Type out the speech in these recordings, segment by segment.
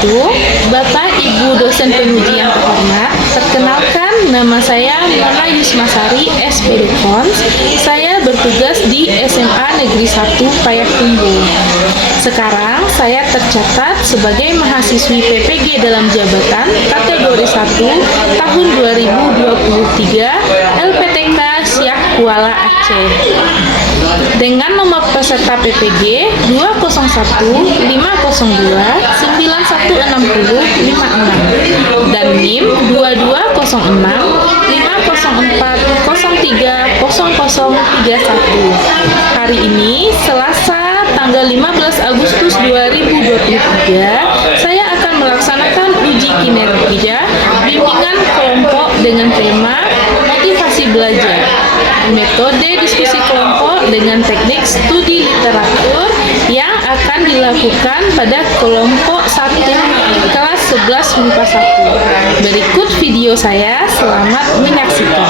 wabarakatuh. Bapak, Ibu dosen penguji yang terhormat, perkenalkan nama saya Mona Yusmasari, SPD Kons. Saya bertugas di SMA Negeri 1 Payakumbuh. Sekarang saya tercatat sebagai mahasiswi PPG dalam jabatan kategori 1 tahun 2023 LPTK Syah Kuala Aceh. Dengan nomor peserta PPG 201502916 dan NIM 220650403031. Hari ini Selasa tanggal 15 Agustus 2023, saya akan melaksanakan uji kinerja bimbingan kelompok dengan tema motivasi belajar, metode diskusi kelompok dengan teknik studi literatur yang akan dilakukan pada kelompok 1 kelas 11 MIPA 1. Berikut video saya, selamat menyaksikan.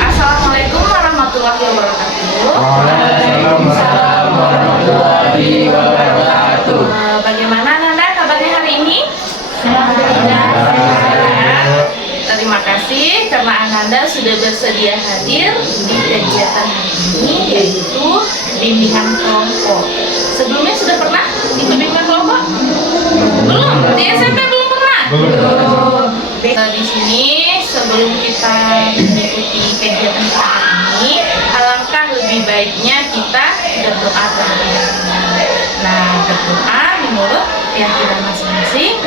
Assalamualaikum warahmatullahi wabarakatuh. Waalaikumsalam warahmatullahi wabarakatuh. Bagaimana Nanda kabarnya hari ini? Terima kasih karena Ananda sudah bersedia hadir di kegiatan hari ini, yaitu bimbingan kelompok. Sebelumnya sudah pernah ikut bimbingan kelompok? Belum? Di SMP belum pernah? Belum. Di sini sebelum kita mengikuti kegiatan hari ini, alangkah lebih baiknya kita berdoa terlebih dahulu. Nah, berdoa menurut keyakinan masing-masing.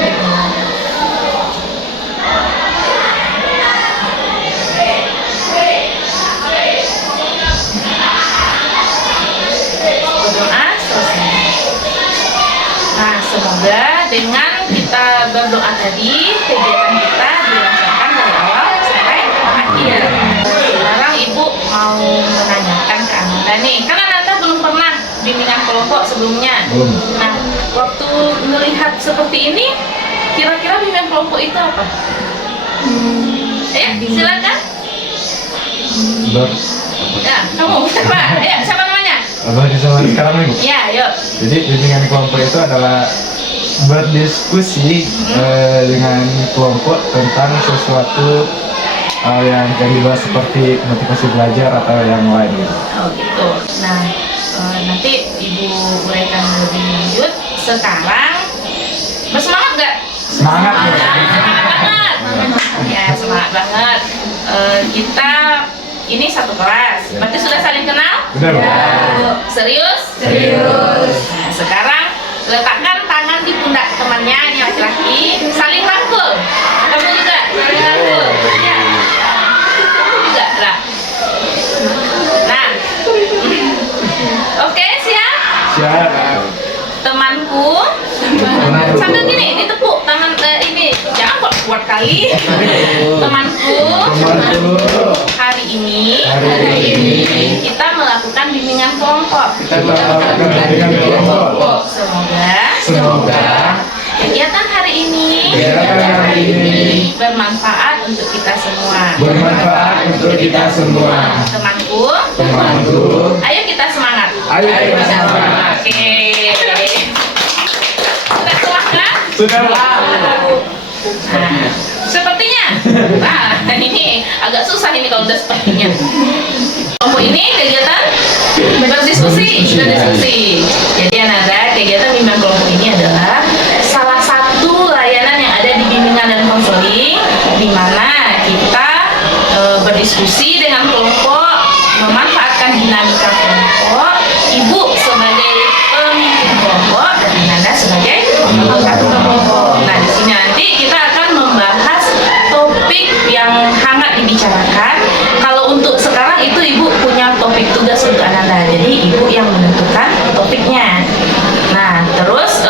Semoga dengan kita berdoa tadi, kegiatan kita dilaksanakan dari awal sampai akhir. Sekarang Ibu mau menanyakan ke Ananda nih, kan Ananda belum pernah bimbingan kelompok sebelumnya. Belum. Nah, waktu melihat seperti ini, kira-kira bimbingan kelompok itu apa? Ayo, silakan. Ya, kamu siapa? Ayo, siapa namanya? Abang sama sekarang nih, Bu. Ya, yuk. Jadi bimbingan kelompok itu adalah berdiskusi dengan kelompok tentang sesuatu yang dibahas seperti motivasi belajar atau yang lain gitu. Oh gitu. Nah, nanti Ibu uraikan lebih lanjut. Sekarang bersemangat nggak? Semangat ya. Semangat banget. Ya, semangat banget. Kita ini satu kelas. Berarti sudah saling kenal? Benar, Bu. Serius? Serius. Nah, sekarang letakkan tangan di pundak temannya, ini laki-laki, saling rangkul. Kamu juga saling rangkul. Ya. Kamu juga lah. Nah, oke, siap? Siap. Temanku, sambil gini, ditepuk tangan ini, jangan kok kuat kali. Temanku, hari ini kita melakukan bimbingan kelompok. Semoga kegiatan hari ini bermanfaat untuk kita semua. Temanku, ayo kita semangat. Oke. Sudah semangat? Sudah. Nah, sepertinya. Nah, ini agak susah ini kalau udah sepertinya. Kelompok ini kegiatan berdiskusi. Jadi Ananda, kegiatan bimbingan kelompok ini adalah salah satu layanan yang ada di bimbingan dan konseling, di mana kita berdiskusi dengan kelompok, memanfaatkan dinamika kelompok. Ibu sebagai pemimpin kelompok dan Ananda sebagai anggota kelompok. Nah, di sini nanti kita akan membahas topik yang hangat dibicarakan. Kalau untuk sekarang itu Ibu punya topik tugas untuk Ananda, jadi Ibu yang menentukan topiknya. Nah, terus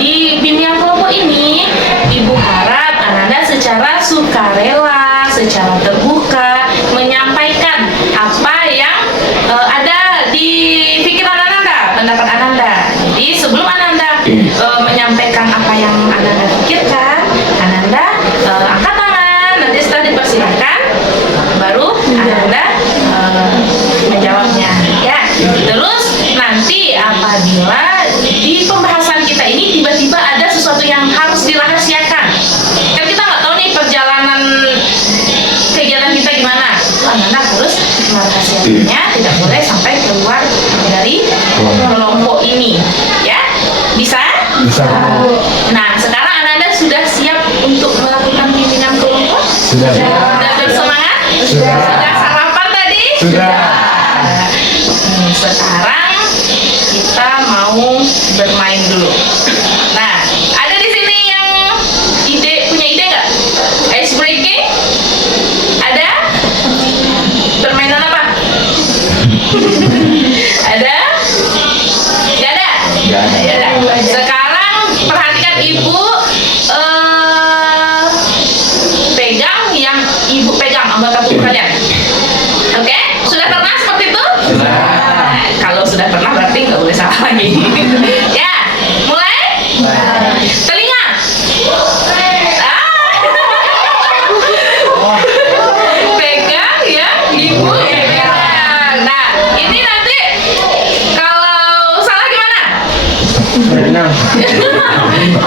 di bimbingan kelompok ini Ibu harap Ananda secara sukarela, secara terbuka menyampaikan apa yang ada di pikiran Ananda, pendapat Ananda. Jadi sebelum Ananda menyampaikan apa yang Ananda pikirkan, Ananda angkat tangan. Nanti setelah dipersilakan, baru Ananda menjawabnya. Ya. Terus nanti apabila di pembahasan kita ini tiba-tiba ada sesuatu yang harus dirahasiakan, kan kita nggak tahu nih perjalanan kegiatan kita gimana. Anak harus merahasiakannya, tidak boleh sampai keluar dari kelompok ini, ya? Bisa? Bisa. Nah, sekarang anak-anak sudah siap untuk melakukan pimpinan kelompok? Sudah. Sudah bersemangat? Sudah. Sudah sarapan tadi? Sudah. Sekarang kita mau bermain dulu. Nah, ada di sini yang punya ide nggak? Ice breaking? Ada? Permainan apa? Ada? Nggak ada? Nggak ada. Ya udah. Sekarang perhatikan ibu, pegang yang ibu pegang anggota tubuh kalian. Oke? Sudah pernah seperti itu? Nah, kalau sudah pernah berarti nggak boleh salah lagi. Ya, mulai. Telinga. Pegang ya, ibu pegang. Nah, ini nanti kalau salah gimana?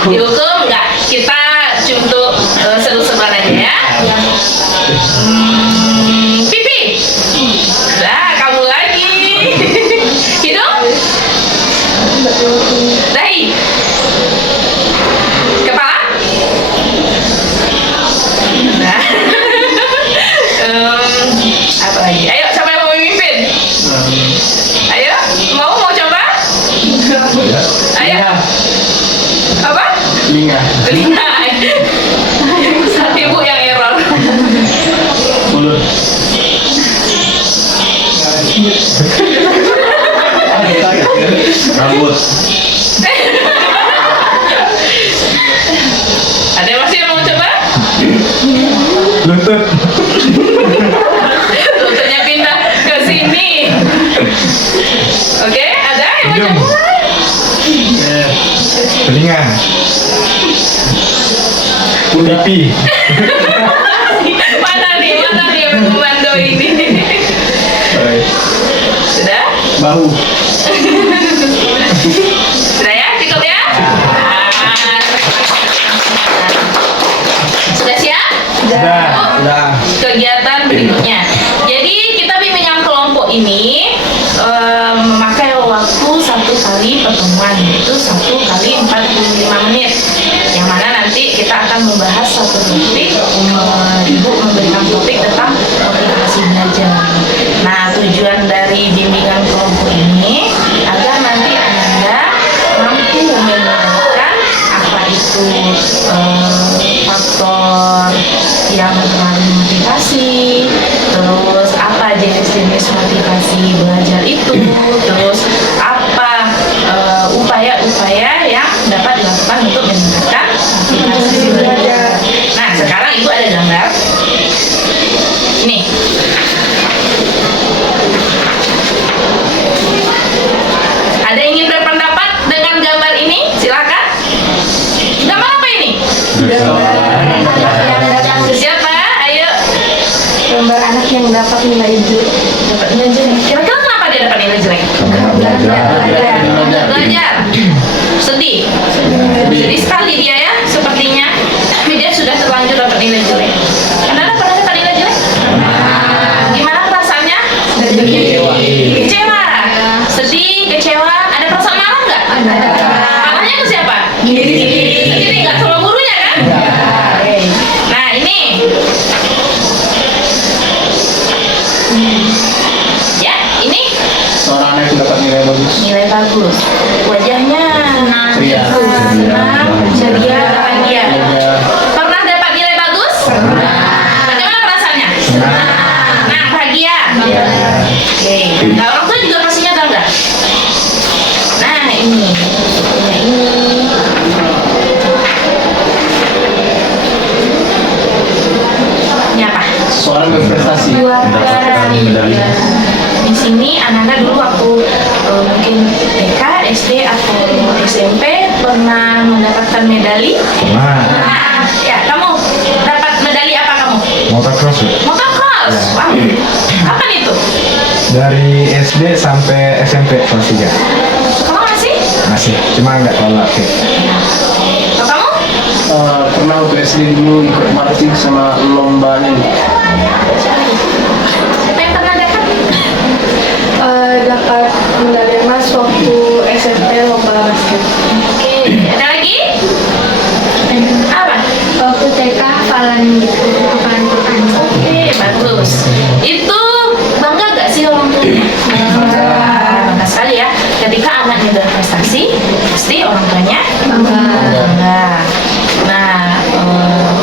Dihukum nggak? Kita untuk seru-seruan aja ya. Pipi. Nah, kamu lagi. Hidung. Dahi. Kepala. Nah. Apa lagi? Ayo, siapa yang mau memimpin? Ayo, mau coba? Ayo. Apa? Telinga. Telinga. Ibu yang error. Mulut. Rambut. Ada masih yang mau coba? Lutut. Lututnya pindah ke sini. Oke, ada yang mau Hidung. coba? Telinga. Pipi. Mana nih yang membantu ini? Sudah? Bahu. Sudah ya? Cukup ya? Sudah siap? Sudah. Kegiatan berikutnya. Jadi kita bimbingan kelompok ini memakai waktu 1 kali pertemuan, yaitu 1 kali 45 menit. Yang mana nanti kita akan membahas satu topik, Ibu memberikan topik tentang motivasi belajar. Nah, tujuan dari bimbingan kelompok ini agar nanti Anda mampu menemukan apa itu faktor yang mempengaruhi motivasi, terus apa jenis-jenis motivasi belajar itu, terus apa upaya-upaya yang dapat dilakukan untuk meningkatkan motivasi belajar. Nah, sekarang Ibu ada gambar. Ini. Ada yang ingin berpendapat dengan gambar ini? Silakan. Gambar apa ini? Siapa? Ayo. Gambar anak yang dapat nilai jelek. Dapat nilai jelek. Kira-kira kenapa dia dapat nilai jelek? Nggak belajar. Sedih. Sedih sekali dia ya, sepertinya. Tapi dia sudah terlanjur dapat nilai jelek. Anda pernah dapat nilai jelek? Gimana perasaannya? Kecewa. Sedih, kecewa. Ada perasaan marah nggak? Marahnya ke siapa? Sendiri, nggak sama gurunya kan? Nah, ini. Ya, ini Seorang anak yang dapat nilai bagus. nilai bagus. Wajahnya senang, ceria, bahagia. Pernah dapat nilai bagus? Bagaimana perasaannya? Senang, bahagia. Oke. Nah, orang tua juga pastinya tahu nggak? Nah, ini. Ini apa? Seorang berprestasi. Mendapatkan medali. Di sini anak-anak dulu waktu mungkin TK, SD atau SMP pernah mendapatkan medali. Nah, ya kamu dapat medali apa kamu? Motocross. Motocross. Wow. Apa itu? Dari SD sampai SMP kelas 3 Kamu masih? masih, cuma nggak terlalu aktif. Kalau kamu? Pernah waktu SD dulu ikut marching sama lomba nih. Siapa yang pernah dapat? Dapat medali emas waktu SMP lomba basket. Oke, ada lagi? Apa? Waktu TK hafalan gitu, hafalan Quran. Oke, bagus. Itu bangga gak sih orang tua? Bangga sekali ya. Ketika anaknya berprestasi, pasti orang tuanya bangga. Nah,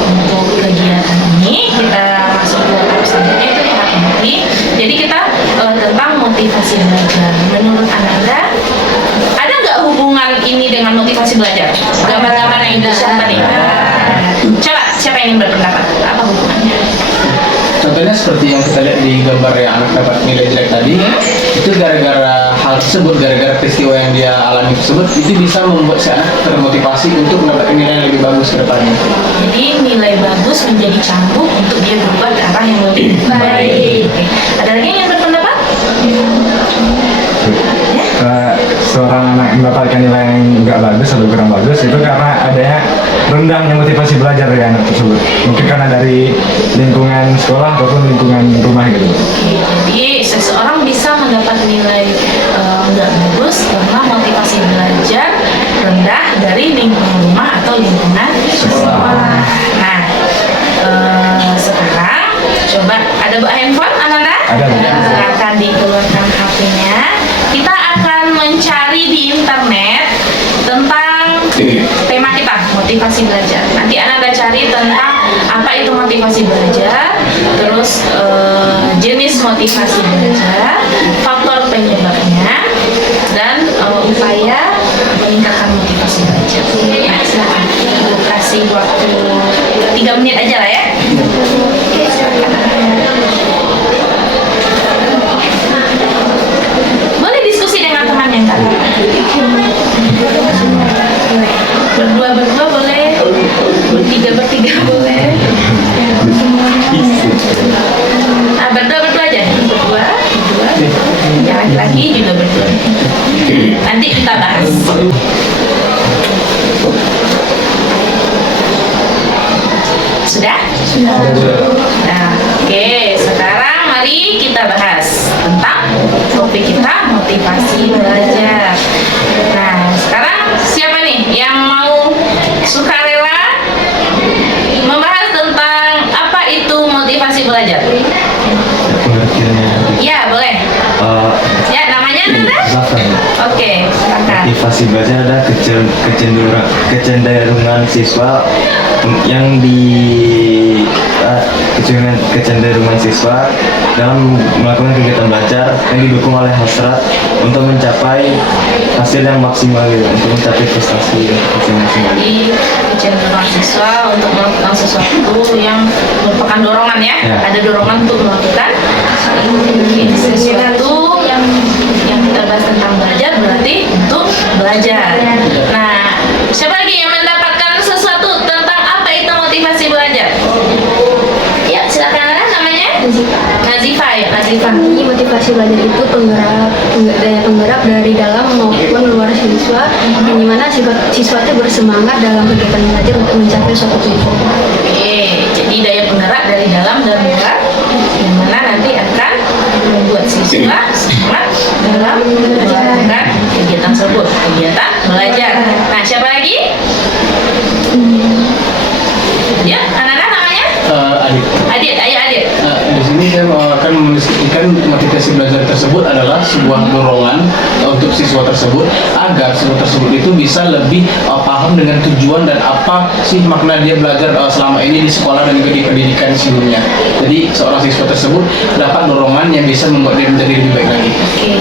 untuk kegiatan ini kita masuk ke tahap selanjutnya itu tahap inti. Jadi kita tentang motivasi belajar. Menurut Ananda, ada nggak hubungan ini dengan motivasi belajar? Gambar-gambar yang Indonesia tadi. Coba siapa yang ingin berpendapat? Apa hubungannya? Contohnya seperti yang kita lihat di gambar yang anak dapat nilai jelek tadi, itu gara-gara hal tersebut, gara-gara peristiwa yang dia alami tersebut, itu bisa membuat si anak termotivasi untuk mendapatkan nilai yang lebih bagus ke depannya. Jadi nilai bagus menjadi cambuk untuk dia berubah ke arah yang lebih baik. Oke. Ada lagi yang berpendapat? Seorang anak mendapatkan nilai yang nggak bagus atau kurang bagus itu karena adanya rendahnya motivasi belajar dari anak tersebut. Mungkin karena dari lingkungan sekolah ataupun lingkungan rumah gitu. Jadi seseorang bisa mendapat nilai nggak bagus karena motivasi belajar rendah dari lingkungan rumah atau lingkungan sekolah. Nah, sekarang coba ada bawa handphone, Ananda? Ada, Bu. Silakan dikeluarkan HP-nya. Kita akan mencari di internet tentang tema kita, motivasi belajar. Nanti Ananda cari tentang apa itu motivasi belajar, terus jenis motivasi belajar, faktor penyebabnya, dan upaya meningkatkan motivasi belajar. Nah, silakan. Kasih waktu 3 menit aja lah ya. Boleh diskusi dengan teman yang tak berdua boleh, bertiga boleh. Nah, berdua aja, berdua. Yang laki-laki juga berdua. Nanti kita bahas. Sudah? Nah, oke. Sekarang mari kita bahas tentang topik kita, motivasi belajar. Nah, sekarang siapa nih yang mau sukarela membahas tentang apa itu motivasi belajar? Pengertiannya Ya, boleh. Ya, namanya Nanda? Zafran. Oke, silakan. Motivasi belajar adalah kecenderungan siswa yang kecenderungan siswa dalam melakukan kegiatan belajar yang didukung oleh hasrat untuk mencapai hasil yang maksimal gitu, untuk mencapai prestasi yang maksimal. Jadi kecenderungan siswa untuk melakukan sesuatu yang merupakan dorongan ya. Ya. Ada dorongan untuk melakukan sesuatu yang kita bahas tentang belajar berarti untuk belajar. Nah, siapa lagi yang mendapatkan sesuatu tentang apa itu motivasi belajar? Ya, silakan namanya. Nazifa ya, Nazifa. Jadi motivasi belajar itu daya penggerak dari dalam maupun luar siswa, yang dimana siswa itu bersemangat dalam kegiatan belajar untuk mencapai suatu tujuan. Oke, jadi daya penggerak dari dalam dan luar yang mana nanti akan membuat siswa semangat dalam melakukan kegiatan tersebut, kegiatan belajar. Nah, siapa lagi? Ya, anak-anak namanya? Adit. Adit, ayo Adit. Di sini saya akan mendiskusikan motivasi belajar tersebut adalah sebuah dorongan untuk siswa tersebut agar siswa tersebut itu bisa lebih paham dengan tujuan dan apa sih makna dia belajar selama ini di sekolah dan juga di pendidikan sebelumnya. Jadi seorang siswa tersebut dapat dorongan yang bisa membuat dia menjadi lebih baik lagi. Oke,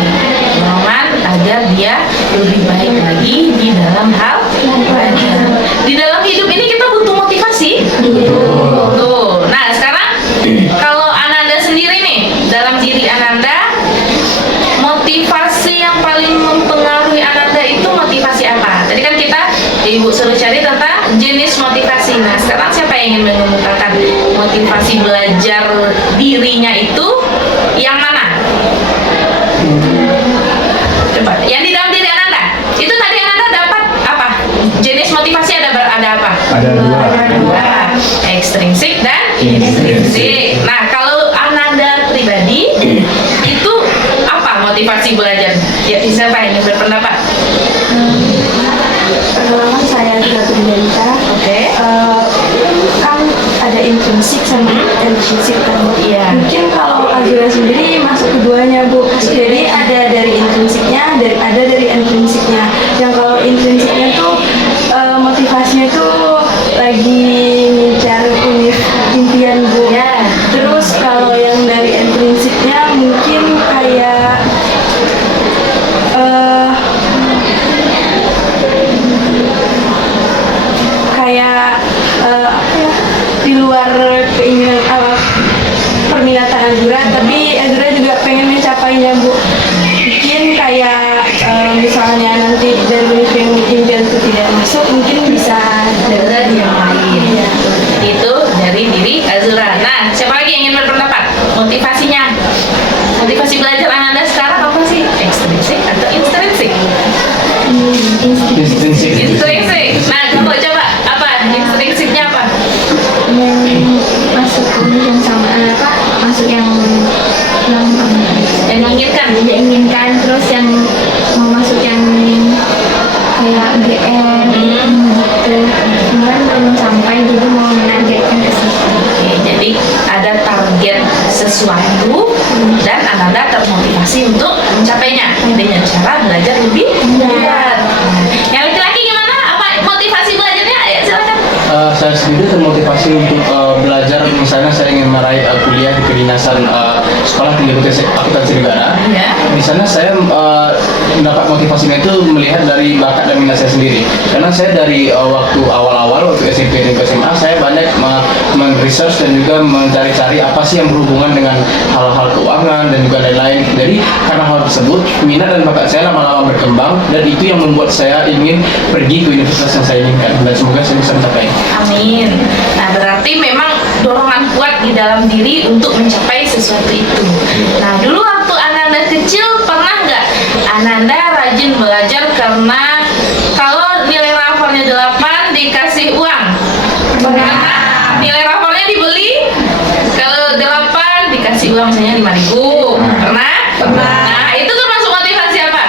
dorongan agar dia lebih baik lagi di dalam hal belajar. Di dalam hidup ini kita butuh motivasi. Tuh. Nah, sekarang kalau Ananda sendiri nih, dalam diri Ananda, motivasi yang paling mempengaruhi Ananda itu motivasi apa? Tadi kan kita Ibu suruh cari tentang jenis motivasi. Nah, sekarang siapa yang ingin mengemukakan motivasi belajar dirinya itu yang mana? Coba, yang di dalam diri Ananda. Itu tadi Ananda dapat apa? Jenis motivasi ada apa? Ada dua. Ekstrinsik dan intrinsik. Nah, kalau Ananda pribadi itu apa motivasi belajar? Ya, siapa yang ingin berpendapat? Pengalaman saya juga pribadi Oke. kan ada intrinsik sama ekstrinsik kan Bu. Iya. Mungkin kalau Azura sendiri masuk keduanya Bu. Jadi ada dari intrinsiknya, ada dari ekstrinsiknya. Yang kalau intrinsiknya tuh motivasinya tuh lagi ngejar impian Bu. Ya. Terus kalau yang dari ekstrinsiknya mungkin kayak apa ya, di luar keinginan permintaan Azura, tapi Azura juga pengen mencapainya Bu. Mungkin kayak misalnya nanti dari impian itu tidak masuk, mungkin bisa Dari yang lain. Iya. Itu dari diri Azura. Nah, siapa lagi yang ingin berpendapat? Motivasinya. Motivasi belajar Ananda sekarang apa sih? Ekstrinsik atau intrinsik? Intrinsik. Intrinsik. Nah, coba apa? Intrinsiknya apa? Masuk yang sama masuk yang Yang diinginkan. terus yang mau masuk yang kayak GR gitu. Cuman belum sampai, jadi mau menargetkan ke situ. Oke, jadi ada target sesuatu dan Ananda termotivasi untuk mencapainya dengan cara belajar lebih giat. Yang laki-laki gimana? Apa motivasi belajarnya? Ayo silakan. Saya sendiri termotivasi untuk belajar, misalnya saya ingin meraih kuliah di kedinasan sekolah tinggi akuntansi negara. Ya. Di sana saya mendapat motivasinya itu melihat dari bakat dan minat saya sendiri. Karena saya dari waktu awal-awal waktu SMP dan SMA saya banyak men-research dan juga mencari-cari apa sih yang berhubungan dengan hal-hal keuangan dan juga lain-lain. Jadi karena hal tersebut minat dan bakat saya lama-lama berkembang, dan itu yang membuat saya ingin pergi ke universitas yang saya inginkan, dan semoga saya bisa mencapai. Amin. Nah, berarti memang dorongan kuat di dalam diri untuk mencapai sesuatu itu. Nah, dulu waktu Ananda kecil pernah nggak Ananda rajin belajar karena kalau nilai rapornya 8 dikasih uang? Karena nilai rapornya dibeli, kalau 8 dikasih uang misalnya 5.000. Pernah? Nah, itu termasuk motivasi apa?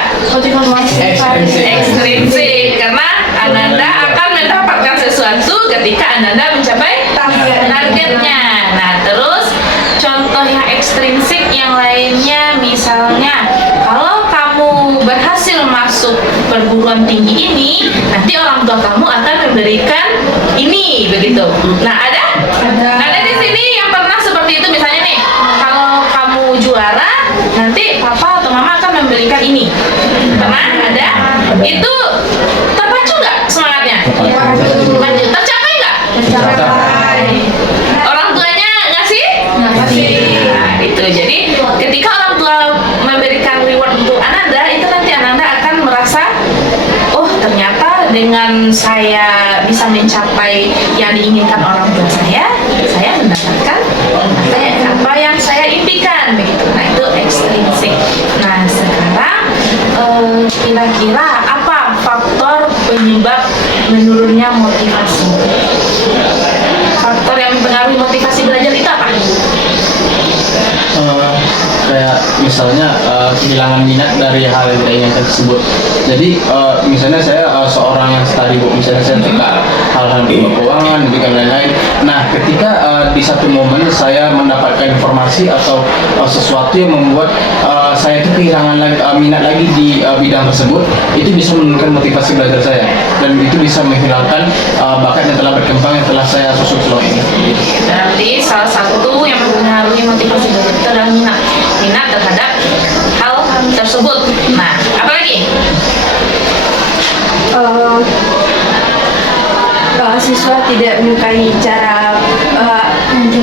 Ekstrinsik, karena Ananda akan mendapatkan sesuatu ketika Ananda mencapai targetnya. Nah, terus contoh yang ekstrinsik yang lainnya, misalnya kalau kamu berhasil masuk perguruan tinggi ini, nanti orang tua kamu akan memberikan ini, begitu. Nah, ada di sini yang pernah seperti itu, misalnya nih, kalau kamu juara, nanti papa atau mama akan memberikan ini. Pernah ada? Itu terpacu nggak semangatnya? Lanjut, tercapai nggak? Tercapai. Orang tuanya ngasih? Nah, itu. Jadi ketika orang tua memberikan reward untuk Ananda, itu nanti Ananda akan merasa, oh ternyata dengan saya bisa mencapai yang diinginkan orang tua saya mendapatkan apa yang saya impikan, begitu. Nah, itu ekstrinsik. Nah, sekarang kira-kira apa faktor penyebab menurunnya motivasi? Faktor yang mempengaruhi motivasi belajar itu apa? Kayak misalnya kehilangan minat dari hal yang tidak inginkan tersebut. Jadi misalnya saya seorang yang study book, misalnya saya suka hal-hal keuangan dan lain-lain. Nah, ketika di satu momen saya mendapatkan informasi atau sesuatu yang membuat saya itu kehilangan minat lagi di bidang tersebut, itu bisa menurunkan motivasi belajar saya, dan itu bisa menghilangkan bakat yang telah berkembang yang telah saya susun selama ini. Berarti salah satu yang mempengaruhi motivasi belajar itu adalah minat terhadap hal tersebut. Nah, apa lagi? Kalau siswa tidak menyukai cara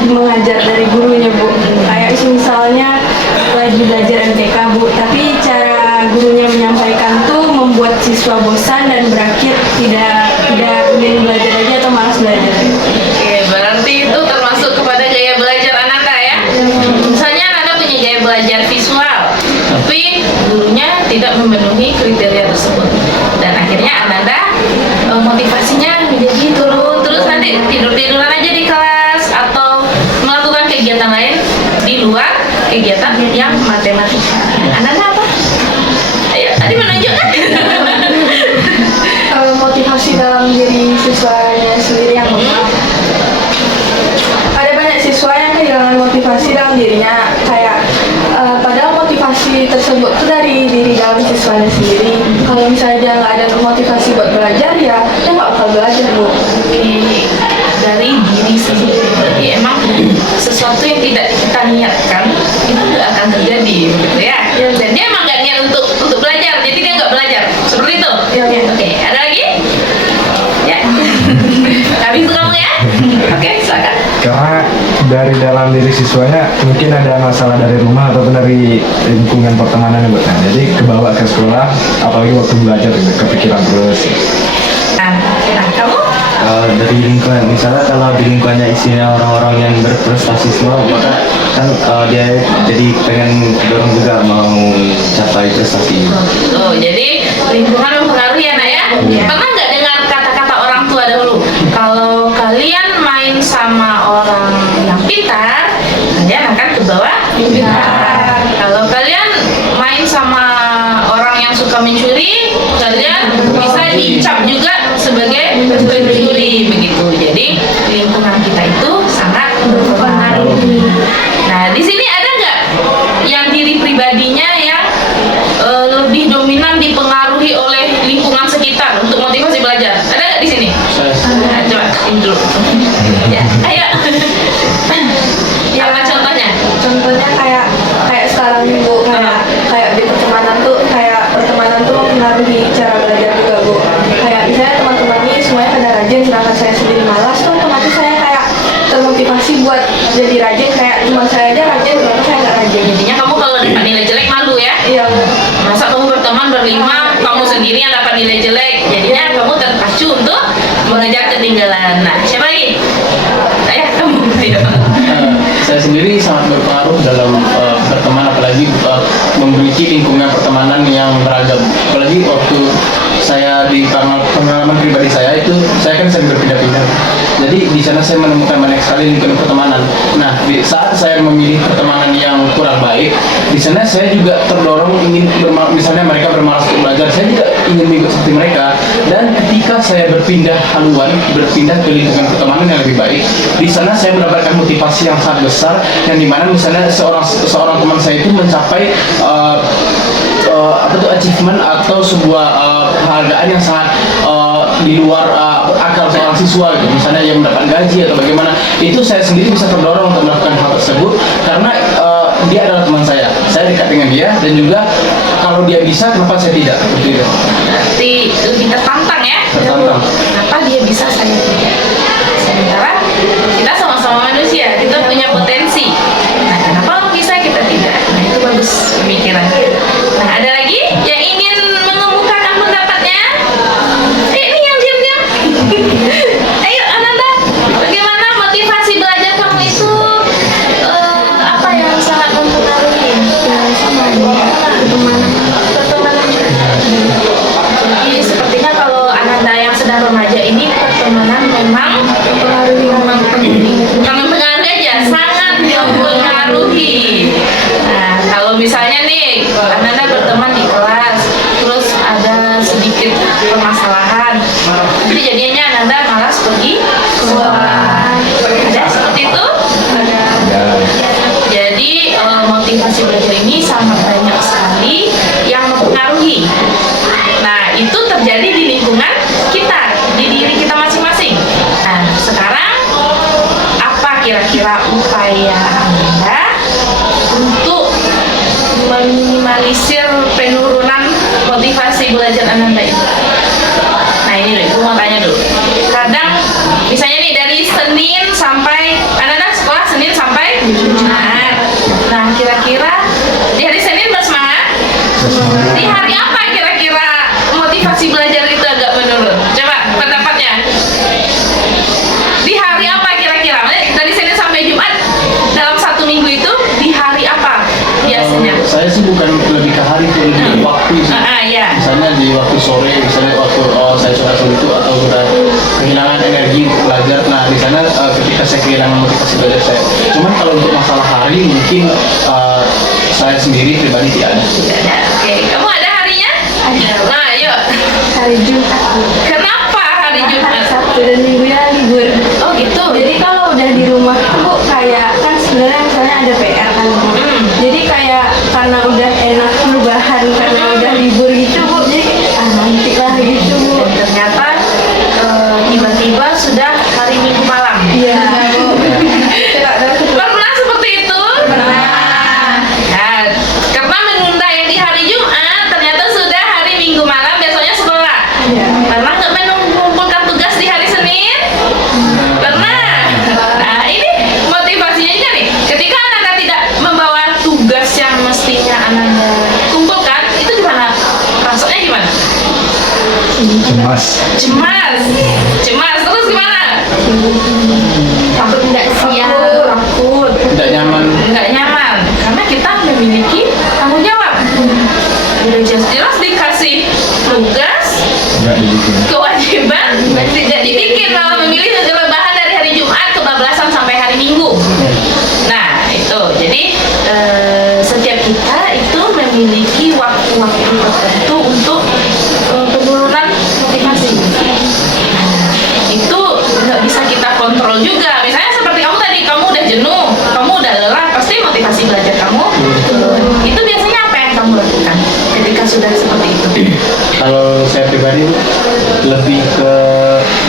mengajar dari gurunya Bu, kayak misalnya lagi belajar MTK Bu, tapi cara gurunya menyampaikan tuh membuat siswa bosan dan berakhir tidak pengen belajar aja atau malas belajar. Oke, berarti itu termasuk kepada gaya belajar Ananda ya. Misalnya Ananda punya gaya belajar visual, tapi gurunya tidak memenuhi kriteria tersebut, dan akhirnya Ananda motivasinya menjadi turun, terus nanti tiduran aja di kelas atau melakukan kegiatan lain di luar kegiatan yang matematika. Ananda apa? Ayo, tadi menunjukkan. Motivasi dalam diri siswanya sendiri yang lemah. Ada banyak siswa yang kehilangan motivasi dalam dirinya, kayak padahal motivasi tersebut tuh dari diri dalam siswanya sendiri. Kalau misalnya dia nggak ada motivasi buat belajar, ya dia nggak bakal belajar, Bu. Oke, dari diri sendiri. Berarti emang sesuatu yang tidak kita niatkan itu nggak akan terjadi, begitu ya? Dan dia emang nggak niat untuk belajar, jadi dia nggak belajar. Seperti itu. Iya. Oke, ada lagi? Ya. Habis itu kamu ya? Oke, silakan. Karena dari dalam diri siswanya mungkin ada masalah dari rumah ataupun dari lingkungan pertemanan yang buatnya. Jadi kebawa ke sekolah, apalagi waktu belajar gitu, kepikiran terus. Nah, kamu? Dari lingkungan, misalnya kalau di lingkungannya isinya orang-orang yang berprestasi semua, maka kan dia jadi pengen dorong juga mau capai prestasi. Tuh, jadi lingkungan mempengaruhi ya, Nak ya? Pernah nggak dengar kata-kata orang tua dahulu? Kalau kalian main sama orang yang pintar, kalian akan ke bawah pintar. Kalau kalian main sama orang yang suka mencuri, kalian bisa dicap juga sebagai pencuri, begitu. Jadi lingkungan kita itu sangat berpengaruh. Nah, di sini ada nggak yang diri pribadinya yang lebih dominan dipengaruhi oleh lingkungan sekitar untuk motivasi belajar? Ada nggak di sini? Nah, coba ini dulu. Ya, ayo. Apa contohnya? Contohnya kayak sekarang nih, Bu, kayak di pertemanan tuh, kayak pertemanan tuh mempengaruhi cara belajar juga, Bu. Kayak misalnya teman-teman ini semuanya pada rajin, sedangkan saya sendiri malas, tuh otomatis saya kayak termotivasi buat jadi rajin, kayak cuma saya aja rajin, tapi saya nggak rajin. Jadinya kamu kalau dapat nilai jelek malu ya? Iya, Bu. Masa kamu berteman berlima, kamu sendiri yang dapat nilai jelek, jadinya kamu terpacu untuk mengejar ketinggalan. Nah, siapa lagi? Saya, kamu. Ayo. Saya sendiri sangat berpengaruh dalam berteman, apalagi memiliki lingkungan pertemanan yang beragam. Apalagi waktu saya di pengalaman pribadi saya itu, saya kan sering berpindah-pindah. Jadi di sana saya menemukan banyak sekali lingkungan pertemanan. Nah, di saat saya memilih pertemanan yang kurang baik, di sana saya juga terdorong ingin misalnya mereka bermalas untuk belajar, saya juga ingin mengikut seperti mereka. Dan ketika saya berpindah haluan, berpindah ke lingkungan pertemanan yang lebih baik, di sana saya mendapatkan motivasi yang sangat besar, yang dimana misalnya seorang teman saya itu mencapai achievement atau sebuah penghargaan yang sangat di luar akal seorang siswa gitu. Misalnya yang mendapat gaji atau bagaimana, itu saya sendiri bisa terdorong untuk melakukan hal tersebut karena dia adalah teman saya dekat dengan dia, dan juga kalau dia bisa, kenapa saya tidak, seperti itu. Berarti lebih tertantang ya? Tertantang. Kenapa dia bisa, saya tidak? Sementara kita sama-sama manusia, kita punya potensi. Nah, kenapa lo bisa, kita tidak? Nah, itu bagus pemikiran. Nah, ada lagi yang ingin mengemukakan pendapatnya? Ini yang diam-diam. Ayo, Ananda, bagaimana motivasi belajar kamu itu? Apa yang sangat mempengaruhi? Jadi sepertinya kalau Ananda yang sedang remaja ini, pertemanan memang bukan mempengaruhi aja, sangat mempengaruhi. Nah, kalau misalnya nih Ananda berteman di kelas, terus ada sedikit permasalahan, nanti jadinya Ananda malas pergi sekolah. Ada seperti itu? Ada. Jadi motivasi belajar ini sangat banyak sekali yang mempengaruhi. Nah, itu terjadi di lingkungan kita, di diri kita masing-masing. Nah, sekarang apa kira-kira upaya Anda untuk meminimalisir penurunan motivasi belajar Ananda itu? Nah, ini dulu, aku mau tanya dulu. Kadang misalnya nih dari Senin sampai Ananda sekolah Senin sampai Jumat. Nah, kira-kira di hari Senin bersemangat? Di hari apa kira-kira motivasi belajar itu agak menurun? Coba pendapatnya. saya sih bukan lebih ke hari, lebih ke waktu sih. Ya. Misalnya di waktu sore, misalnya waktu saya sudah itu atau sudah kehilangan energi untuk belajar. Nah di sana ketika saya kehilangan motivasi belajar saya. Cuman kalau untuk masalah hari mungkin saya sendiri pribadi tidak ada. Tidak ada. Oke, kamu ada harinya? Ada. Nah, yuk. Hari Jumat. Kenapa hari Jumat? Sabtu dan Minggunya libur. Oh gitu. Jadi kalau udah di rumah tuh Bu, kayak kan sebenarnya misalnya ada PR kan Bu. Jadi kayak karena udah enak perubahan karena udah libur gitu Bu. Jadi nanti lah gitu Bu. Dan ternyata tiba-tiba sudah hari Minggu malam. Iya. Pernah seperti itu? Pernah. Nah, karena menunda yang di hari Jumat, ternyata sudah hari Minggu malam, besoknya sekolah. Iya. Pernah nggak mengumpulkan tugas di hari Senin? Pernah. Nah, ini motivasinya juga nih. Ketika Anda tidak membawa tugas yang mestinya Anda kumpulkan, itu gimana? Rasanya gimana? Cemas. Cemas. Cemas. Terus gimana? Takut nggak siap. Takut. Tidak nyaman. Nggak nyaman karena kita memiliki tanggung jawab. Udah jelas dikasih tugas, Nggak dibikin. kewajiban tidak dibikin, malah memilih rebahan dari hari Jumat kebablasan sampai hari Minggu. Nah itu jadi setiap kita itu memiliki waktu-waktu tertentu untuk penurunan motivasi. Itu nggak bisa kita kontrol juga. Misalnya seperti kamu tadi, kamu udah jenuh, kamu udah lelah, pasti motivasi belajar kamu turun. Itu biasanya apa yang kamu lakukan ketika sudah seperti itu? Kalau saya pribadi lebih ke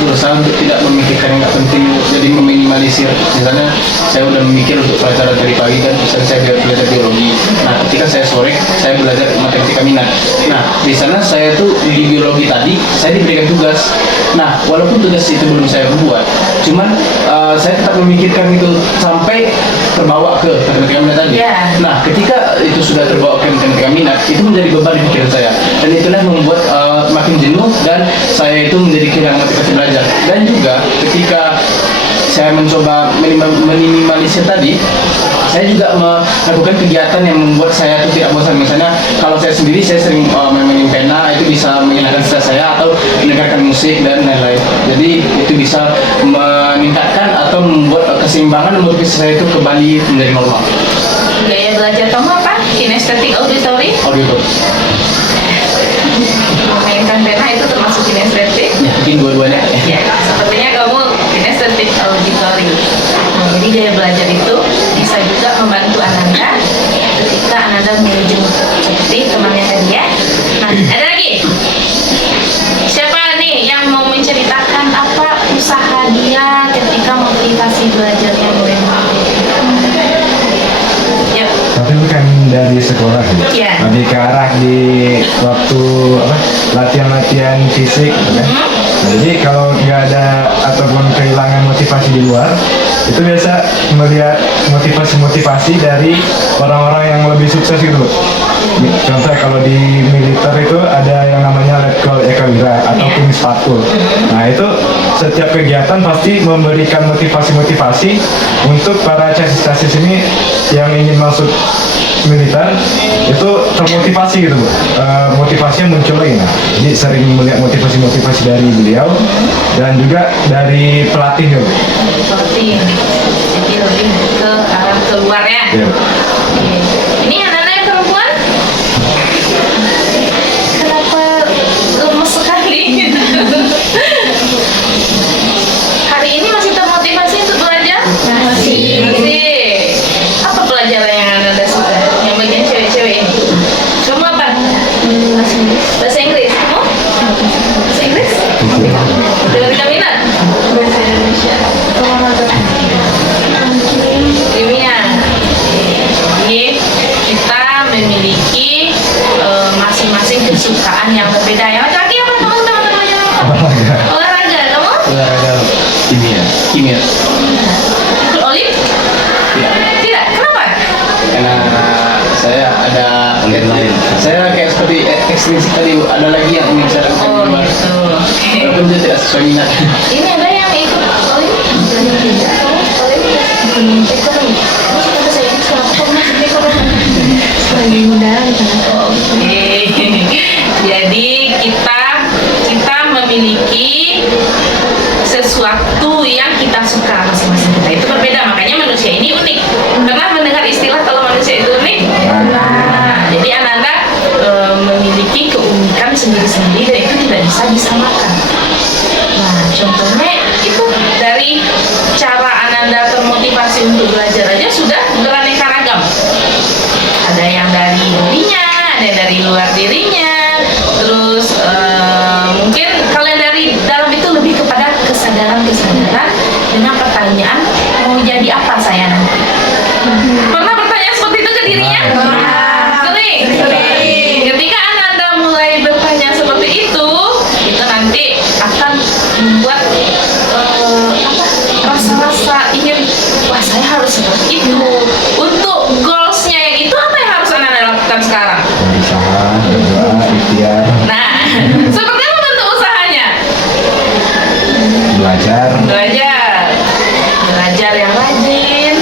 berusaha untuk tidak memikirkan yang nggak penting, jadi meminimalisir. Misalnya saya udah memikir untuk pelajaran dari pagi kan, misalnya saya belajar biologi. Nah ketika saya sore saya belajar matematika minat. Nah di sana saya tuh di biologi tadi saya diberikan tugas. Nah walaupun tugas itu belum saya buat, cuman saya tetap memikirkan itu sampai terbawa ke matematika minat tadi. Yeah. Nah ketika itu sudah terbawa ke matematika minat, itu menjadi beban di pikiran saya, dan itulah yang membuat makin jenuh dan saya itu menjadi kehilangan motivasi belajar. Dan juga ketika saya mencoba minimalisir tadi, saya juga melakukan kegiatan yang membuat saya itu tidak bosan. Misalnya kalau saya sendiri, saya sering main pena, itu bisa menghilangkan stres saya, atau mendengarkan musik dan lain-lain. Jadi itu bisa meningkatkan atau membuat keseimbangan motivasi saya itu kembali menjadi normal. Gaya belajar kamu apa? Kinesthetic auditory? Audio. Memainkan pena itu termasuk kinestetik? Ya, mungkin dua-duanya. Ya, sepertinya kamu kinestetik auditory. Nah, jadi gaya belajar itu bisa juga membantu Ananda ketika Ananda menuju seperti temannya tadi ya. Nah, ada lagi? Siapa nih yang mau menceritakan apa usaha dia ketika motivasi belajarnya mulai menurun? Yuk. Tapi bukan dari sekolah ya. Iya. Lebih ke arah di waktu latihan-latihan fisik gitu kan. Nah, jadi kalau nggak ada ataupun kehilangan motivasi di luar, itu biasa melihat motivasi-motivasi dari orang-orang yang lebih sukses gitu. Contoh kalau di militer itu ada yang namanya Letkol Eka Wira atau Kumis Fatul. Nah itu setiap kegiatan pasti memberikan motivasi-motivasi untuk para casis-casis ini yang ingin masuk militer, itu termotivasi gitu Bu. Motivasinya muncul lagi. Nah, jadi sering melihat motivasi-motivasi dari beliau dan juga dari pelatih Bu. Seperti jadi lebih ke arah keluar ya. Ya. Oke. Ini anak-anak yang perempuan kenapa lemes sekali? Hari ini masih termotivasi untuk belajar? Masih. Apa pelajaran yang Anda suka? Yang bagian cewek-cewek ini? Kamu apa? Bahasa Inggris. Kamu? Bahasa Inggris? Matematika minat? Bahasa Indonesia. Kimia. Jadi kita memiliki masing-masing kesukaan yang berbeda. Yang laki-laki apa teman-teman yang Olahraga. olahraga? Kamu? Olahraga Kimia. kimia. Ikut olim? Tidak. Tidak. Kenapa? Karena saya ada Lain. saya kayak seperti ekstrinsik tadi, ada lagi yang ingin saya lakukan di Oh luar, gitu. Oke. walaupun dia tidak sesuai minat. Ini ada yang ikut olim? Kamu olim? Ekonomi. Kamu suka bahasa Inggris? Kenapa kamu masuk ekonomi? lagi muda di sana. Oke. Jadi kita memiliki sesuatu yang kita suka masing-masing kita. Itu berbeda, makanya manusia ini unik. Pernah mendengar istilah kalau manusia itu unik? Nah, jadi Ananda memiliki keunikan sendiri-sendiri dan itu tidak bisa disamakan. Nah, contohnya itu dari cara Ananda termotivasi untuk belajar aja sudah beraneka ragam. Ada yang dari dirinya, ada yang dari luar dirinya. Terus mungkin kalau yang dari dalam itu lebih kepada kesadaran dengan pertanyaan mau jadi apa saya nanti. Pernah bertanya seperti itu ke dirinya? Sering. Ketika Ananda mulai bertanya seperti itu nanti akan membuat rasa-rasa ingin, wah saya harus seperti itu. Untuk goalsnya yang itu apa yang harus Ananda lakukan sekarang? Berusaha, berdoa, ikhtiar, Nah, seperti apa bentuk usahanya? Belajar yang rajin.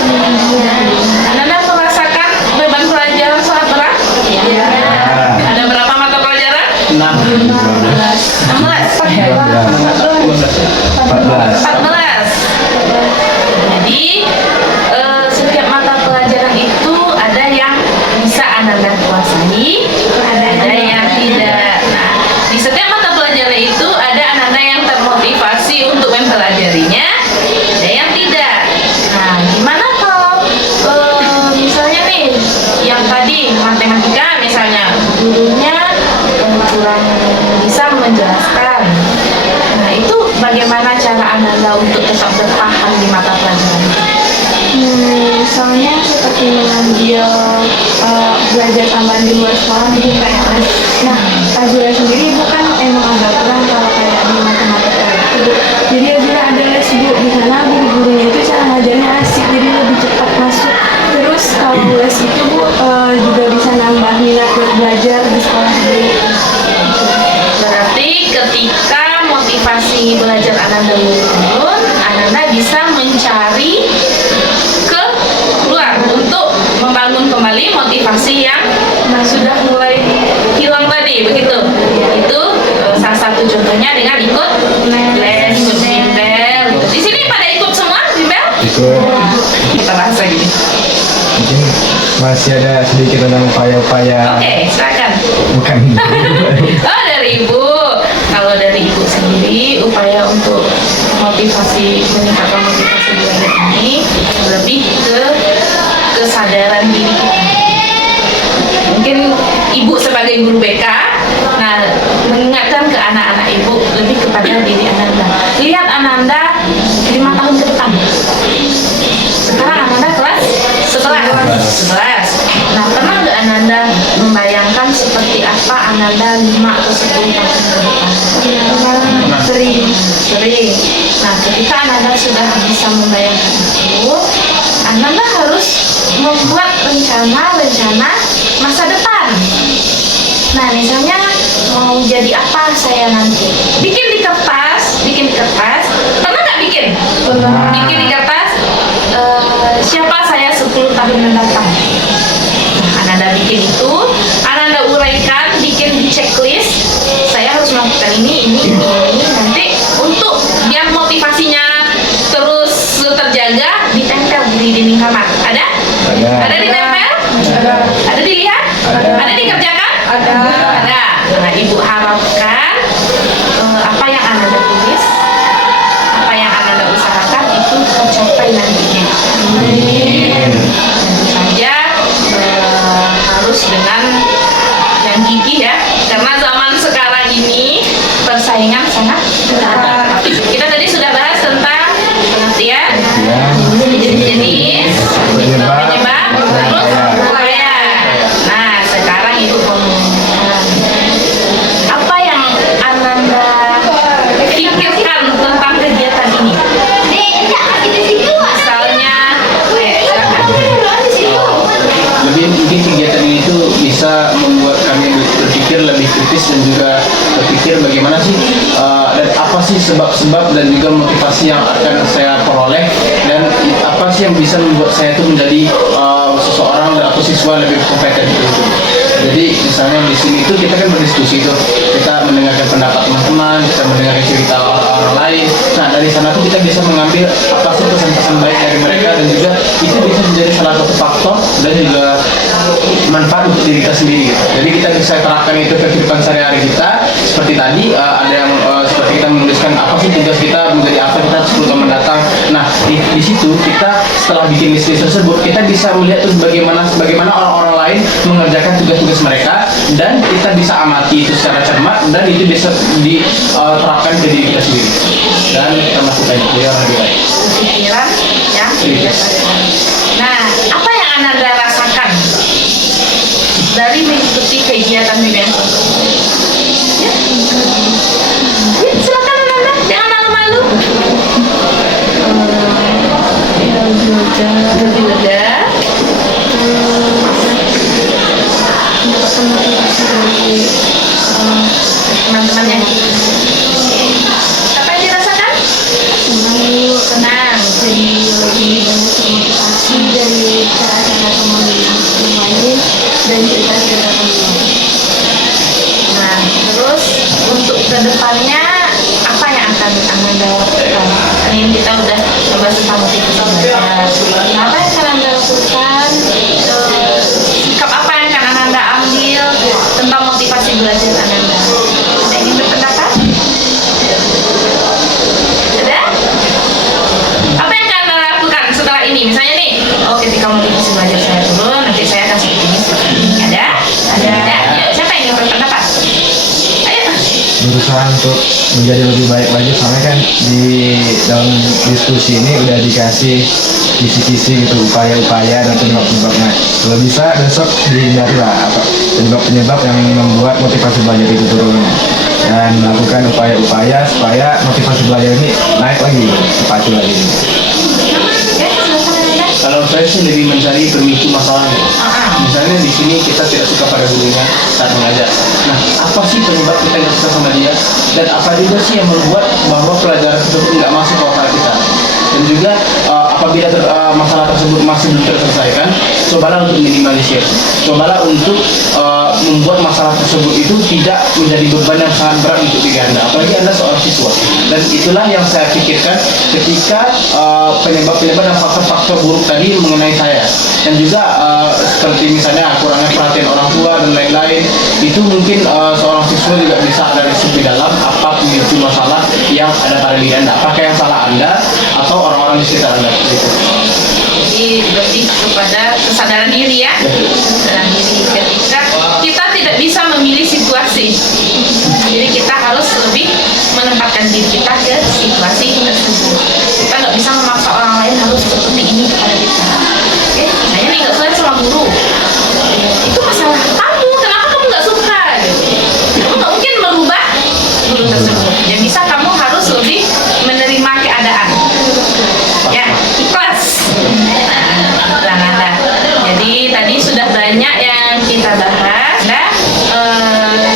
Ananda merasakan beban pelajaran sangat berat? Iya. Ada berapa mata pelajaran? 16. 14. Jadi setiap mata pelajaran itu ada yang bisa Ananda kuasai, ada yang tidak. Nah, di setiap mata pelajaran itu ada Ananda yang termotivasi untuk mempelajarinya, ada yang tidak. Nah, gimana kalau misalnya nih yang tadi matematika misalnya gurunya kurang bisa menjelaskan. Nah, itu bagaimana cara Ananda untuk tetap bertahan di mata pelajaran? Misalnya seperti mengambil belajar tambahan di luar sekolah gitu kayak les. Nah, Azura sendiri ibu kan emang agak kurang kalau kayak di matematika itu, Bu. Jadi Azura ada les, Bu. Di sana guru-gurunya itu cara ngajarnya asik, jadi lebih cepat masuk. Terus kalau les itu, Bu, juga bisa nambah minat buat belajar di sekolah sendiri. Berarti ketika motivasi belajar Ananda menurun, Ananda bisa mencari ke luar untuk membangun kembali motivasi yang sudah mulai hilang tadi, begitu? Itu salah satu contohnya dengan ikut les, ikut bimbel. Di sini pada ikut semua bimbel? ikut. Kita bahas lagi. Mungkin masih ada sedikit tentang upaya-upaya. Oke, silakan. Bukan. Oh, dari ibu. Kalau dari ibu sendiri, upaya untuk meningkatkan motivasi belajar ini lebih ke kesadaran diri kita. Mungkin ibu sebagai guru BK, nah mengingatkan ke anak-anak ibu lebih kepada diri Ananda. Lihat Ananda 5 tahun ke depan. Sekarang Ananda kelas 11. Nah, pernah nggak Ananda membayangkan seperti apa Ananda 5 atau 10 tahun ke depan? Sering. Nah, ketika Ananda sudah bisa membayangkan itu, Ananda harus membuat rencana masa depan. Nah, misalnya mau jadi apa saya nanti? Bikin di kertas. Pernah nggak bikin? Bikin di kertas. Siapa saya 10 tahun mendatang? Ananda bikin itu, Ananda uraikan, bikin checklist. Saya harus melakukan ini. Nanti untuk biar motivasinya terus terjaga, ditempel di dinding kamar. Ada? Ada ditempel? Ada dilihat? Ada dikerjakan? Ada. Nah, ibu harapkan apa yang Ananda tulis, apa yang Ananda usahakan itu tercapai nantinya. Tentu saja harus dengan yang gigih ya, karena zaman sekarang ini persaingan sangat ketat. Kita tadi sudah bahas tentang pengertian, jenis-jenis, penyebab, terus upaya. Nah, sekarang itu pemilihan. Apa yang Ananda pikirkan tentang kegiatan ini? Misalnya, Lebih mungkin kegiatan ini tuh bisa membuat kami berpikir lebih kritis dan juga berpikir bagaimana sih dan apa sih sebab-sebab dan juga motivasi yang akan saya peroleh dan apa sih yang bisa membuat saya itu menjadi seorang atau siswa lebih kompeten itu. Jadi misalnya di sini itu kita kan berdiskusi tuh, kita mendengarkan pendapat teman-teman, kita mendengarkan cerita orang lain. Nah dari sana tuh kita bisa mengambil apa sih pesan-pesan baik dari mereka, dan juga itu bisa menjadi salah satu faktor dan juga manfaat untuk diri kita sendiri. Jadi kita bisa terapkan itu ke kehidupan sehari-hari kita. Seperti tadi ada yang seperti kita menuliskan apa sih tugas kita menjadi apa kita 10 tahun mendatang. Nah di situ kita setelah bikin list tersebut kita bisa melihat tuh bagaimana orang-orang lain mengerjakan tugas-tugas mereka, dan kita bisa amati itu secara cermat, dan itu bisa diterapkan ke diri kita sendiri, dan kita melakukan itu yang lebih baik. Pikiran yang Nah, apa yang Ananda rasakan dari mengikuti kegiatan BBM? Ya. Ya, silakan Ananda, jangan malu-malu. Lebih lega. Teman-temannya. Apa yang dirasakan? Senang. Jadi lebih banyak termotivasi dari cara-cara teman yang lain dan cerita-cerita teman. Nah, terus untuk kedepannya apa yang akan Ananda lakukan? Ini kita udah membahas tentang motivasi belajar. Apa yang akan Anda lakukan? Sikap apa yang akan Ananda ambil tentang motivasi belajar Ananda? Ada yang ingin berpendapat? Ada? Apa yang akan Anda lakukan setelah ini? Misalnya nih, ketika motivasi belajar saya turun, nanti saya akan seperti ini, seperti ini. Ada? Ada? Ya, siapa yang ingin berpendapat? Ayo. Berusaha untuk menjadi lebih baik lagi, soalnya kan di dalam diskusi ini udah dikasih kisi-kisi gitu, upaya-upaya dan penyebab-penyebabnya. Kalau bisa besok dihindari lah apa penyebab-penyebab yang membuat motivasi belajar itu turun, dan melakukan upaya-upaya supaya motivasi belajar ini naik lagi, terpacu lagi. Kalau saya sih lebih mencari pemicu masalahnya. Misalnya di sini kita tidak suka pada gurunya saat mengajar. Nah, apa sih penyebab kita nggak suka sama dia? Dan apa juga sih yang membuat bahwa pelajaran tersebut nggak masuk ke otak kita? Dan juga apabila masalah tersebut masih belum terselesaikan, cobalah untuk minimalisir. Cobalah untuk membuat masalah tersebut itu tidak menjadi beban yang sangat berat untuk diri Anda. Apalagi Anda seorang siswa. Dan itulah yang saya pikirkan ketika penyebab-penyebab dan faktor-faktor buruk tadi mengenai saya. Dan juga seperti misalnya kurangnya perhatian orang tua dan lain-lain, itu mungkin seorang siswa juga bisa analisis di dalam apa pemicu masalah yang ada pada diri Anda. Apakah yang salah Anda atau orang-orang di sekitar Anda? Gitu. Jadi lebih kepada kesadaran diri ya. Kesadaran diri ketika kita tidak bisa memilih situasi. Jadi kita harus lebih menempatkan diri kita ke situasi tersebut. Kita nggak bisa memaksa orang lain harus seperti ini kepada kita. Oke, saya nih nggak suka sama guru. Itu masalah kamu. Kenapa kamu nggak suka? Kamu nggak mungkin merubah guru tersebut. Yang bisa kamu harus lebih menerima keadaan. Ya, ikhlas. Nah, jadi tadi sudah banyak yang kita bahas. Nah,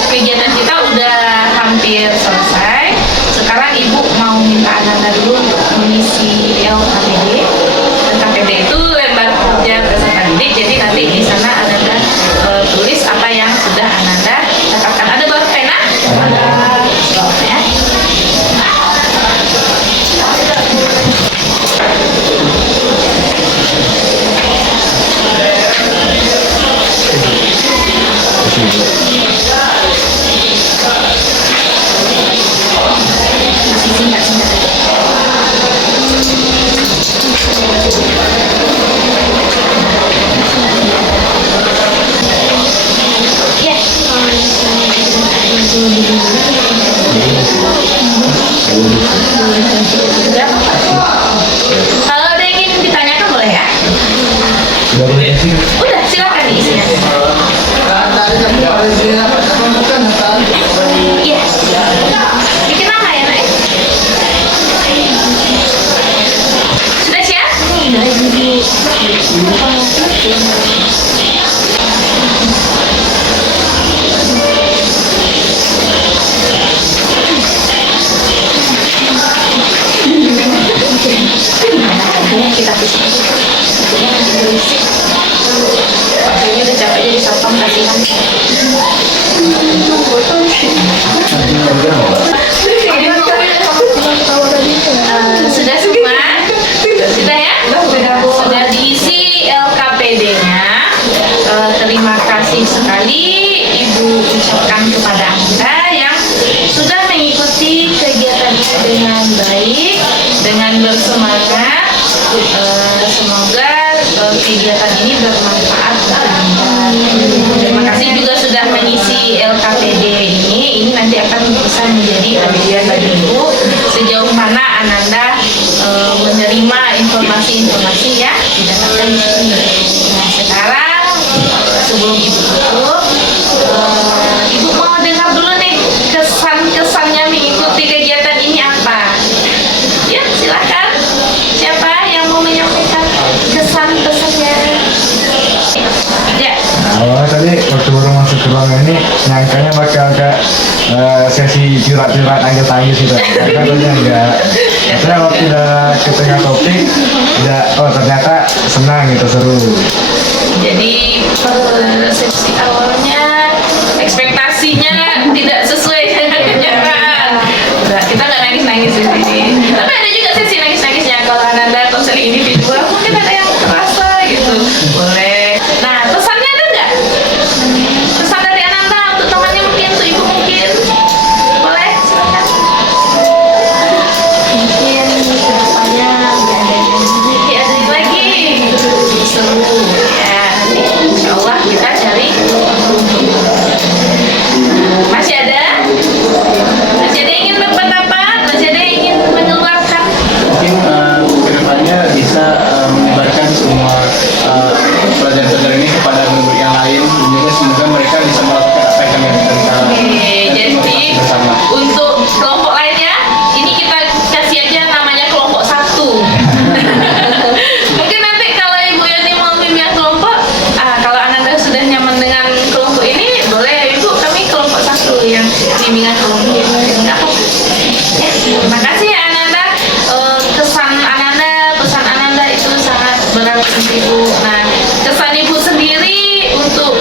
kegiatan kita udah hampir selesai. Sekarang Ibu mau minta Ananda dulu untuk mengisi LKPD. LKPD itu lembar kerja peserta didik. Jadi nanti di sana Ananda tulis apa yang sudah Ananda dapatkan. Ada baru pena? Ada. Ya. Kalau ada yang ingin ditanyakan boleh ya? Udah, silakan diisinya. Iya. Bikin nama ya, Nak? Sudah siap? Kita tulis. kasihan. Sudah semua? Sudah ya? Sudah diisi LKPD-nya. Terima kasih sekali Ibu ucapkan kepada Anda yang sudah mengikuti kegiatannya dengan baik, dengan bersemangat. Semoga kegiatan ini bermanfaat bagi Anda. Terima kasih juga sudah mengisi LKPD ini. Ini nanti akan bisa menjadi bagian bagi Ibu sejauh mana Ananda menerima informasi-informasi yang didapatkan di sini. Nah, sekarang sebelum Ibu tutup, Ibu mau dengar dulu nih kesan-kesannya mengikuti kegiatan ini apa? Ya, silakan. Siapa yang mau menyampaikan kesan-pesannya? Ya. Awalnya tadi waktu baru masuk ke ruangan ini nyangkanya bakal ke sesi curhat-curhat tangis gitu. Katanya enggak. Saya waktu udah ke tengah topik, oh ternyata senang gitu, seru. Jadi persepsi awalnya ekspektasinya tidak sesuai dengan kenyataan. Nah, kita nggak nangis-nangis di sini. Tapi ada juga sesi nangis-nangisnya kalau Ananda konseling individual mungkin ada yang terasa gitu. Boleh. Nah, pesannya ada nggak? Pesan dari Ananda untuk temannya mungkin, untuk Ibu mungkin. Boleh, silakan. Mungkin kedepannya nggak ada Nanti ada lagi. Seru ya. Nanti insya Allah kita cari. Masih ada? Masih ada yang ingin berpendapat? Masih ada yang ingin mengeluarkan? Mungkin kedepannya bisa menyebarkan semua pelajaran-pelajaran ini kepada murid yang lain, dan juga semoga mereka bisa melakukan apa yang kami lakukan. Jadi bersama. untuk kelompok lainnya, ini kita kasih aja namanya kelompok 1. Mungkin nanti kalau Ibu Yani mau membimbing kelompok, kalau Ananda sudah nyaman dengan kelompok ini, boleh ya Ibu, kami kelompok 1 yang bimbingan kelompok ini. Enggak apa-apa. Ya, terima kasih ya Ananda. Kesan Ananda, pesan Ananda itu sangat berarti Ibu. Nah, kesan Ibu sendiri untuk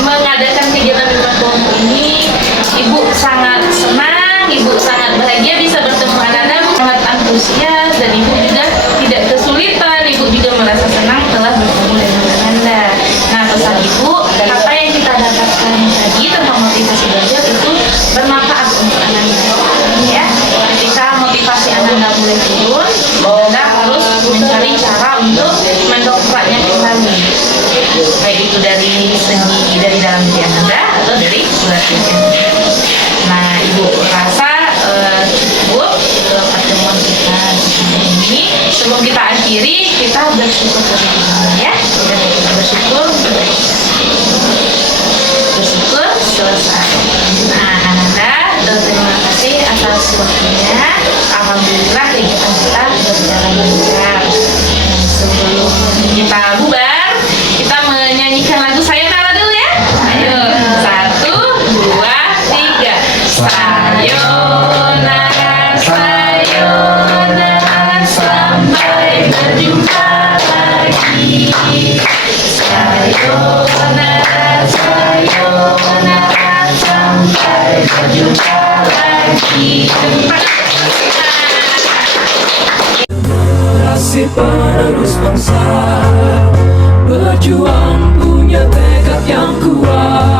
mengadakan kegiatan bimbingan kelompok ini, Ibu sangat senang, Ibu sangat bahagia bisa bertemu Ananda, sangat antusias, dan Ibu juga tidak kesulitan, Ibu juga merasa senang telah bertemu dengan Ananda. Nah, pesan Ibu, apa yang kita dapatkan tadi tentang motivasi belajar itu bermanfaat untuk Ananda. Ya, ketika motivasi Ananda mulai turun, Ananda harus mencari cara untuk mendongkraknya kembali. Baik itu dari dalam diri Ananda atau dari luar diri Ananda. Nah, Ibu rasa cukup pertemuan kita ini. Sebelum kita akhiri, kita bersyukur terlebih dahulu ya. Kita bersyukur selesai. Nah, Ananda, terima kasih atas waktunya. Alhamdulillah kegiatan kita berjalan lancar. Sebelum kita bubar, kita menyanyikan lagu Sayonara dulu ya. Ayo, 1, 2, 3. Sayonara, sayonara, sampai berjumpa lagi. Sayonara, sayonara, sampai berjumpa lagi. Generasi penerus bangsa, berjuang punya tekad yang kuat.